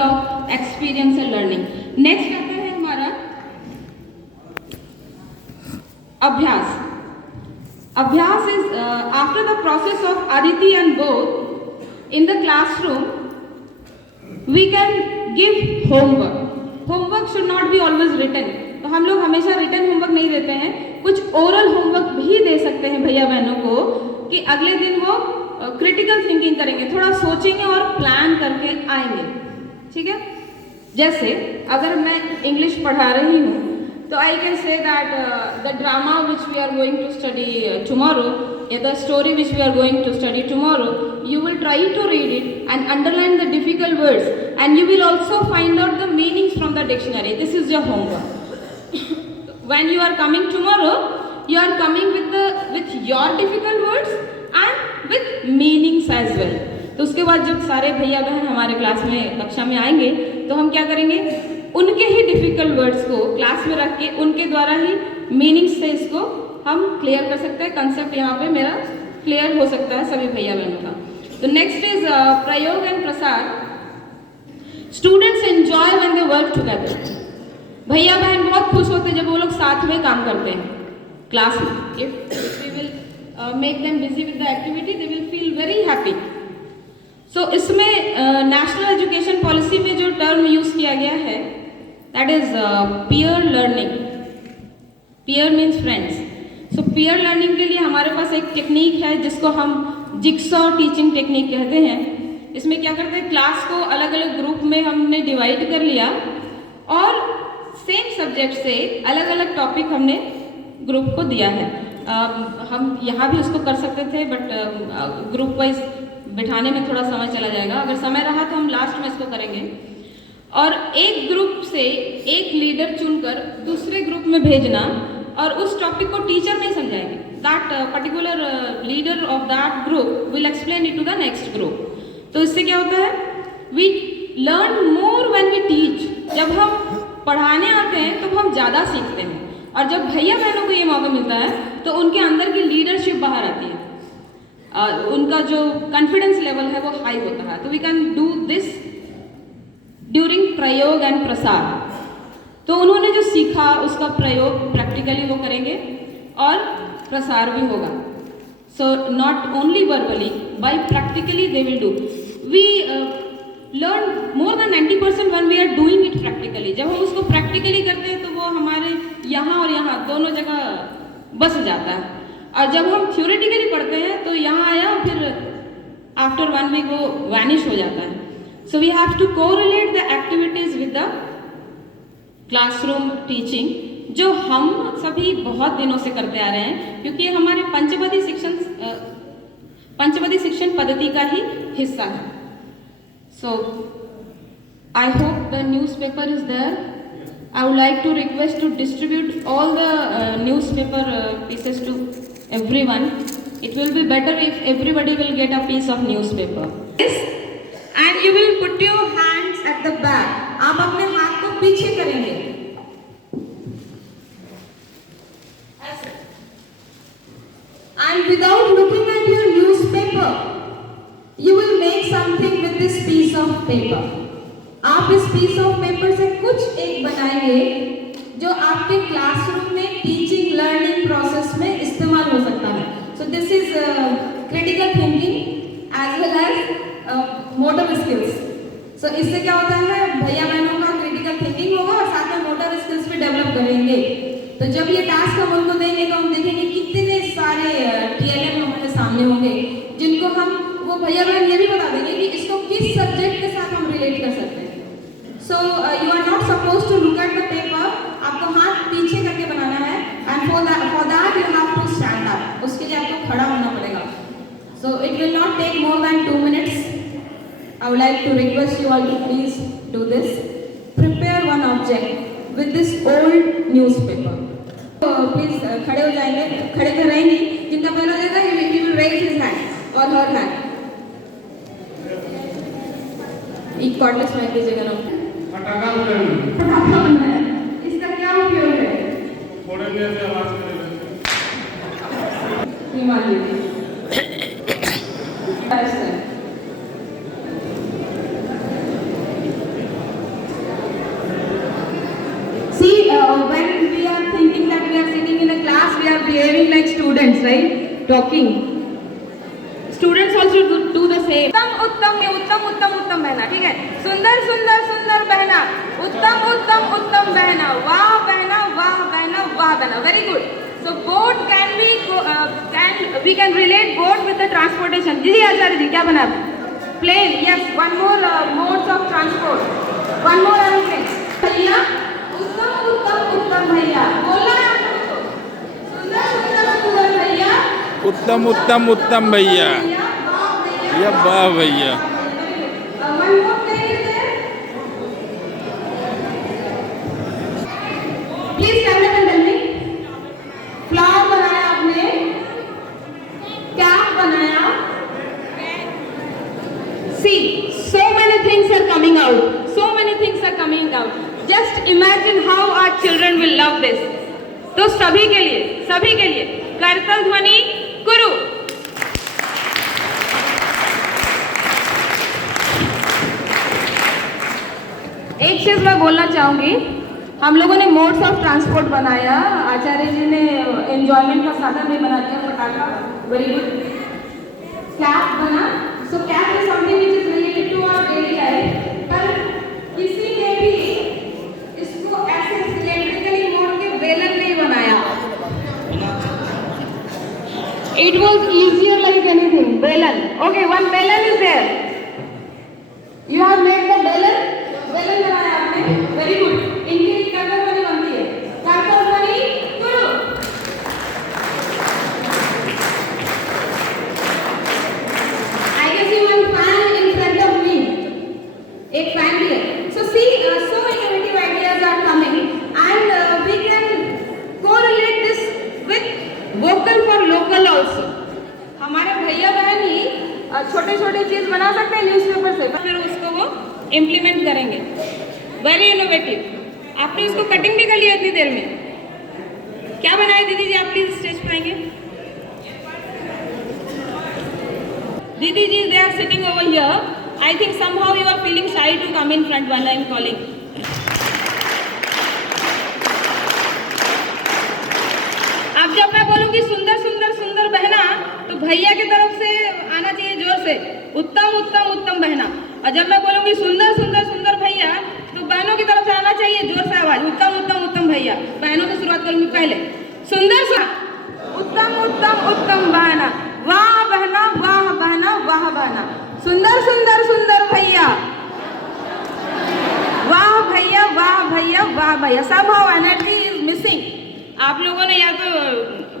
Example of experience learning. Next आता है हमारा अभ्यास। अभ्यास is after the process of Aditi and both in the classroom we can give homework. Homework should not be always written. तो हम लोग हमेशा रिटन होमवर्क नहीं देते हैं, कुछ ओरल होमवर्क भी दे सकते हैं भैया बहनों को कि अगले दिन वो क्रिटिकल थिंकिंग करेंगे, थोड़ा सोचेंगे और प्लान करके आएंगे। ठीक है, जैसे अगर मैं इंग्लिश पढ़ा रही हूँ तो I can say that the drama which we are going to study tomorrow या the story which we are going to study tomorrow, you will try to read it and underline the difficult words, and you will also find out the meanings from the dictionary. This is your homework. When you are coming tomorrow, you are coming with your difficult words and with meanings as well. तो उसके बाद जब सारे भैया बहन हमारे class में कक्षा में आएंगे तो हम क्या करेंगे, उनके ही डिफिकल्ट वर्ड्स को क्लास में रख के उनके द्वारा ही मीनिंग्स से इसको हम क्लियर कर सकते हैं। कंसेप्ट यहाँ पे मेरा क्लियर हो सकता है सभी भैया बहनों का। तो नेक्स्ट इज प्रयोग एंड प्रसार। Students enjoy when they work together. भैया बहन बहुत खुश होते हैं जब वो लोग साथ में काम करते हैं क्लास में। If we will make them busy with the activity they will feel very happy. So इसमें नेशनल एजुकेशन पॉलिसी में जो टर्म यूज किया गया है that is peer learning. Peer means friends. So peer learning के लिए हमारे पास एक टेक्निक है जिसको हम जिक्सॉ टीचिंग टेक्निक कहते हैं। इसमें क्या करते हैं, क्लास को अलग अलग ग्रुप में हमने डिवाइड कर लिया और सेम सब्जेक्ट से अलग अलग टॉपिक हमने ग्रुप को दिया है। हम यहाँ भी उसको कर सकते थे बट ग्रुप वाइज बिठाने में थोड़ा समय चला जाएगा। अगर समय रहा तो हम लास्ट में इसको करेंगे। और एक ग्रुप से एक लीडर चुनकर दूसरे ग्रुप में भेजना और उस टॉपिक को टीचर नहीं समझाएंगे, that particular leader of that group will explain it to the next group. तो इससे क्या होता है, we learn more when we teach. जब हम पढ़ाने आते हैं तो हम ज़्यादा सीखते हैं, और जब भैया बहनों को ये मौका मिलता है तो उनके अंदर की लीडरशिप बाहर आती है, उनका जो कॉन्फिडेंस लेवल है वो हाई होता है। तो we can do this during prayog and prasar. तो उन्होंने जो सीखा उसका प्रयोग प्रैक्टिकली वो करेंगे और प्रसार भी होगा। So not only verbally, by practically they will do. We learn more than 90% when we are doing it practically. जब हम उसको प्रैक्टिकली करते हैं तो वो हमारे यहाँ और यहाँ दोनों जगह बस जाता है। और जब हम थ्योरेटिकली पढ़ते हैं तो यहाँ आया और फिर आफ्टर 1 वीक वो वैनिश हो जाता है। So we have to correlate the activities with the classroom teaching, जो हम सभी बहुत दिनों से करते आ रहे हैं, क्योंकि ये हमारे पंचपदी शिक्षण पद्धति का ही हिस्सा है। So I hope the newspaper is there. I would like to request to distribute all the newspaper pieces to everyone. It will be better if everybody will get a piece of newspaper. Yes, and you will put your hands at the back. आप अपने हाथ को पीछे करेंगे। ऐसे। And without looking at your newspaper, you will make something with this piece of paper. आप इस piece of paper से कुछ एक बनाएंगे जो आपके क्लासरूम में टीचिंग लर्निंग प्रोसेस में इस्तेमाल हो सकता है। So this is critical thinking as well as motor skills. So इससे क्या होता है, भैया बहनों का क्रिटिकल थिंकिंग होगा और साथ में मोटर स्किल्स भी डेवलप करेंगे। तो जब ये टास्क हम उनको देंगे तो हम देखेंगे कितने सारे TLM हमारे सामने होंगे जिनको हम, वो भैया बहन ये भी बता देंगे कि इसको किस सब्जेक्ट के साथ हम रिलेट कर सकते हैं। So you are not supposed to look at the paper. आपको हाथ पीछे करके बनाना है, and for that you have to stand up. उसके लिए आपको खड़ा होना पड़ेगा। So it will not take more than 2 minutes. I would like to request you all to please do this. Prepare one object with this old newspaper. So please खड़े हो जाएंगे, खड़े कर रहेंगे। जिनका पहला जगह he will raise his hand or her hand. एक कॉर्डलेस माइक दीजिएगा ना। पटाखा बनाना। इसका क्या उपयोग है? फोड़ने से आवाज करेगा। sentence, right? Talking. Students also do the same. उत्तम उत्तम उत्तम उत्तम उत्तम बहना, ठीक है? सुंदर सुंदर सुंदर बहना, उत्तम उत्तम उत्तम बहना, वाह बहना वाह बहना वाह बहना. Very good. So boat can be we can relate boat with the transportation. जी आचार्य जी क्या बना? Plane. Yes. One more modes of transport. One more aeroplane. भैया उत्तम उत्तम उत्तम भैया बोलना है आप लोगों को. सुंदर सुंदर सुंदर भैया. उत्तम उत्तम उत्तम भैया. या वाह भैया. One more thing is there. Please stand up and tell me. Flower बनाया आपने, cap बनाया. See, so many things are coming out. So many things are coming out. Just imagine how our children will love this. तो सभी के लिए करतल ध्वनि कुरु. एक चीज मैं बोलना चाहूंगी, हम लोगों ने मोड्स ऑफ ट्रांसपोर्ट बनाया, आचार्य जी ने एंजॉयमेंट का साधन भी बना दिया, पटाखा. Very good. कैप बना. So cap is something which is related to our daily life. पर किसी ने भी इसको ऐसे सिलेंड्रिकली मोड़ के बेलन नहीं बनाया. It was easier like anything. Belan. Okay, one belan is there. You have made the belan. Belan बनाया आपने. Very good. इनके लिए करतल ध्वनि बनती है. करतल ध्वनि कुरु. I guess you have fan in front of me. एक fan भी है. So see, so innovative ideas are coming, and we can correlate this with vocal for local also. हमारे भैया बहन ही छोटे छोटे चीज बना सकते हैं न्यूज़पेपर से, फिर उसको वो इम्प्लीमेंट करेंगे. Very innovative. आपने उसको कटिंग भी कर लिया इतनी देर में. क्या बनाया दीदी जी? आप प्लीज स्टेज पर आएंगे. दीदी जी, they are sitting over here. I think somehow you are feeling shy to come in front while I am calling. अब जब मैं बोलूंगी सुंदर सुंदर सुंदर बहना, तो भैया की तरफ से आना चाहिए जोर से, उत्तम उत्तम उत्तम बहना. और जब मैं बोलूंगी सुंदर सुंदर सुंदर भैया, तो बहनों की तरफ से आना चाहिए जोर से आवाज, उत्तम उत्तम उत्तम भैया. बहनों से शुरुआत करूंगी पहले. सुंदर उत्तम उत्तम उत्तम बहना, वाह बहना वाह बहना वाह बहना. सुंदर सुंदर सुंदर भैया, वाह भैया वाह भैया वाह भैया. somehow energy is missing. आप लोगों ने या तो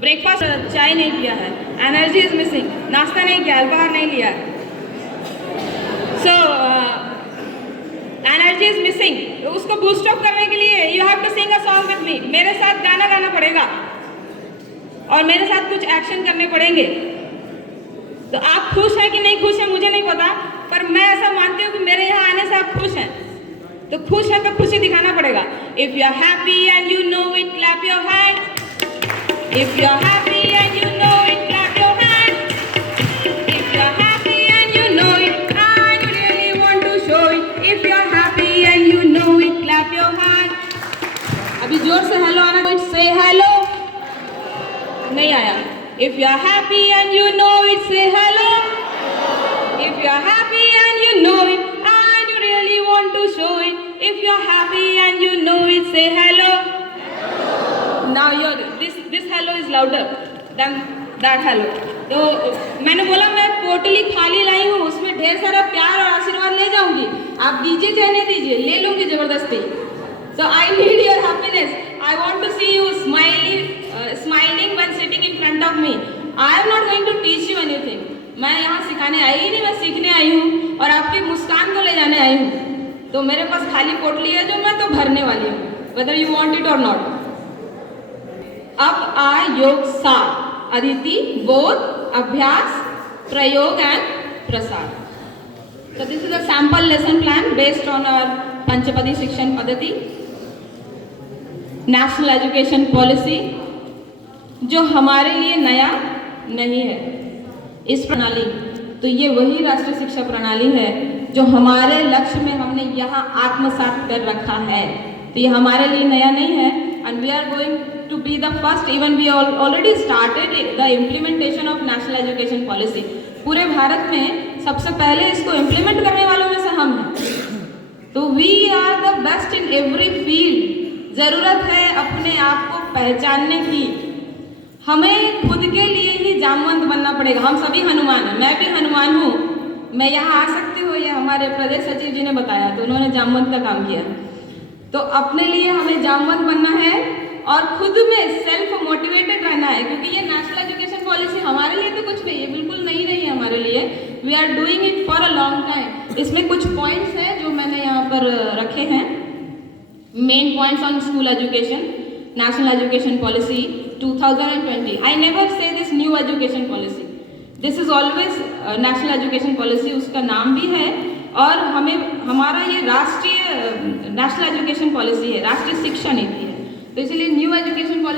ब्रेकफास्ट चाय नहीं किया है, एनर्जी इज मिसिंग. नाश्ता नहीं किया, अल्पाहार नहीं लिया. So energy is missing. उसको बूस्ट अप करने के लिए you have to sing a song with me. मेरे साथ गाना गाना पड़ेगा और मेरे साथ कुछ एक्शन करने पड़ेंगे. तो आप खुश हैं कि नहीं खुश हैं मुझे नहीं पता, पर मैं ऐसा मानती हूँ कि मेरे यहाँ आने से आप खुश हैं. तो खुश है तो खुशी दिखाना पड़ेगा. If you are happy and you know it, clap your hands. If you are happy and you know it, clap your hands. If you are happy and you know it and you really want to show it, if you are happy and you know it, clap your hands. अभी जोर से hello आना. तो से hello नहीं आया. If you are happy and you know it, say hello. If you are happy and you know it and you really want to show it, if you are happy and you know it, say hello. Now this hello is louder than that hello. तो मैंने बोला मैं पोटली खाली लाई हूँ, उसमें ढेर सारा प्यार और आशीर्वाद ले जाऊंगी. आप दीजिए चाहे दीजिए, ले लूंगी जबरदस्ती. So I need your happiness. I want to see you smiling when sitting in front of me. I am not going to teach you anything. मैं यहाँ सिखाने आई ही नहीं, मैं सीखने आई हूँ और आपकी मुस्कान को ले जाने आई हूँ. तो मेरे पास खाली पोटली है जो मैं तो भरने वाली हूँ, whether you want it or not. अब आ योग सा, अदिति, बोध, अभ्यास, प्रयोग and प्रसार. So this is a sample lesson plan based on our पंचपदी शिक्षण पद्धति, नेशनल एजुकेशन पॉलिसी, जो हमारे लिए नया नहीं है. इस प्रणाली, तो ये वही राष्ट्रीय शिक्षा प्रणाली है जो हमारे लक्ष्य में हमने यहाँ आत्मसात कर रखा है. तो ये हमारे लिए नया नहीं है. and we are going to be the first. Even we already started the implementation of national education policy. पूरे भारत में सबसे पहले इसको इम्प्लीमेंट करने वालों में से हम हैं। तो we are the best in every field. ज़रूरत है अपने आप को पहचानने की। हमें खुद के लिए ही जामवंत बनना पड़ेगा। हम सभी हनुमान हैं, मैं भी हनुमान हूँ। मैं यहाँ आ सकती हूँ, ये हमारे प्रदेश सचिव जी ने बताया, तो उन्होंने जामवंत का काम किया। तो अपने लिए हमें जामवंत बनना है और खुद में सेल्फ मोटिवेटेड रहना है, क्योंकि ये नेशनल एजुकेशन पॉलिसी हमारे लिए तो कुछ नहीं है, बिल्कुल नई नहीं है हमारे लिए। We are doing it for a long time. इसमें कुछ पॉइंट्स हैं जो मैंने यहाँ पर रखे हैं। Main points on school education, national education policy 2020। I never say this new education policy, this is always national education policy, उसका नाम भी है। और हमारा ये राष्ट्रीय नेशनल एजुकेशन पॉलिसी है, राष्ट्रीय शिक्षा नीति है। तो इसलिए न्यू एजुकेशन पॉलिसी